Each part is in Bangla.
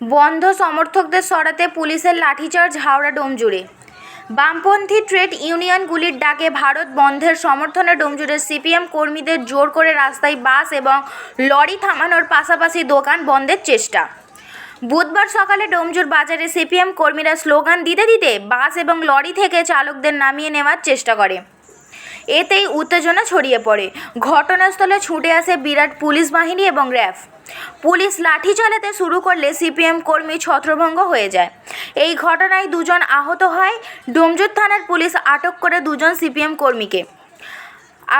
বন্ধ সমর্থকদের সরাতে পুলিশের লাঠিচার্জ হাওড়া ডোমজুড়ে বামপন্থী ট্রেড ইউনিয়নগুলির ডাকে ভারত বন্ধের সমর্থনে ডোমজুড়ের সিপিএম কর্মীদের জোর করে রাস্তায় বাস এবং লরি থামানোর পাশাপাশি দোকান বন্ধের চেষ্টা। বুধবার সকালে ডোমজুর বাজারে সিপিএম কর্মীরা স্লোগান দিতে দিতে বাস এবং লরি থেকে চালকদের নামিয়ে নেওয়ার চেষ্টা করে। এতেই উত্তেজনা ছড়িয়ে পড়ে। ঘটনাস্থলে ছুটে আসে বিরাট পুলিশ বাহিনী এবং র্যাফ। পুলিশ লাঠি চালাতে শুরু করলে সিপিএম কর্মী ছত্রভঙ্গ হয়ে যায়। এই ঘটনায় দুজন আহত হয়। ডোমজুর থানার পুলিশ আটক করে দুজন সিপিএম কর্মীকে।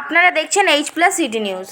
আপনারা দেখছেন এইচ প্লাস সিটি নিউজ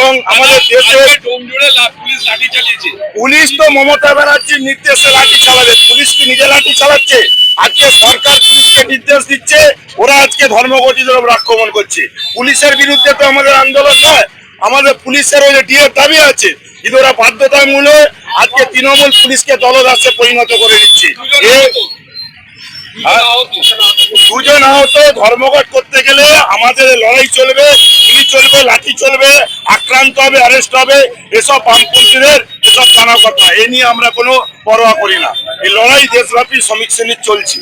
এবং আমাদের লা- পুলিশ তো মমতা ব্যানার্জির নির্দেশে লাঠি চালাবে পুলিশ কি নিজে লাঠি চালাচ্ছে? আজকে সরকার পুলিশকে নির্দেশ দিচ্ছে ওরা আজকে ধর্মঘটিদের উপর আক্রমণ করছে। পুলিশের বিরুদ্ধে তো আমাদের আন্দোলন নয় আমাদের পুলিশের ওই যে ডিএর দাবি আছে কিন্তু ওরা বাধ্যতামূলক আজকে তৃণমূল পুলিশকে দলদাসে পরিণত করে দিচ্ছে। দুজন আহত। ধর্মঘট করতে গেলে আমাদের লড়াই চলবে গুলি চলবে, লাঠি চলবে, আক্রান্ত হবে অ্যারেস্ট হবে, এসব বামপন্থীদের, এসব নানা কথা, এ নিয়ে আমরা কোনো পরোয়া করি না এই লড়াই দেশব্যাপী শ্রমিক শ্রেণির চলছে